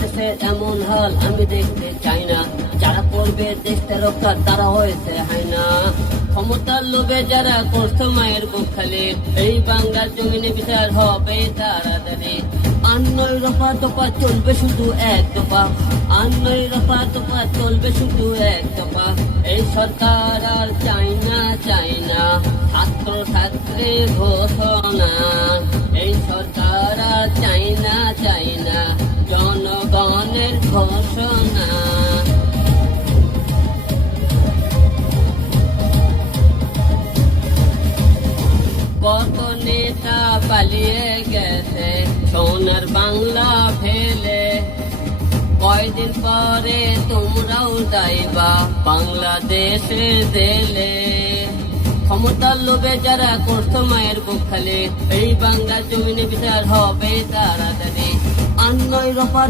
বাংলাদেশের এমন হাল আমি দেখতে চাই না। যারা করবে দেশটা রক্ষা তারা হয়েছে হায়না। ক্ষমতার লোভে যারা করছে মায়ের বুক খালি, এই বাংলার জমিনে বিচার হবে তাড়াতাড়ি। আর নয় রফা দফা চলবে শুধু এক দফা, আর নয় রফা দফা চলবে শুধু এক দফা। এই সরকার আর চাই না ছাত্র ছাত্রী ঘোষণা। এই সরকার আর চাই না জনগণের ঘোষণা। কত নেতা পালিয়ে গেছে সোনার বাংলা ফেলে, কয়দিন পরে তোমরাও যাইবা বাংলাদেশে জেলে। ক্ষমতার লোভে যারা করছো মায়ের বুক খালি, এই বাংলার জমিনে বিচার হবে তাড়াতাড়ি। আর নয় রফা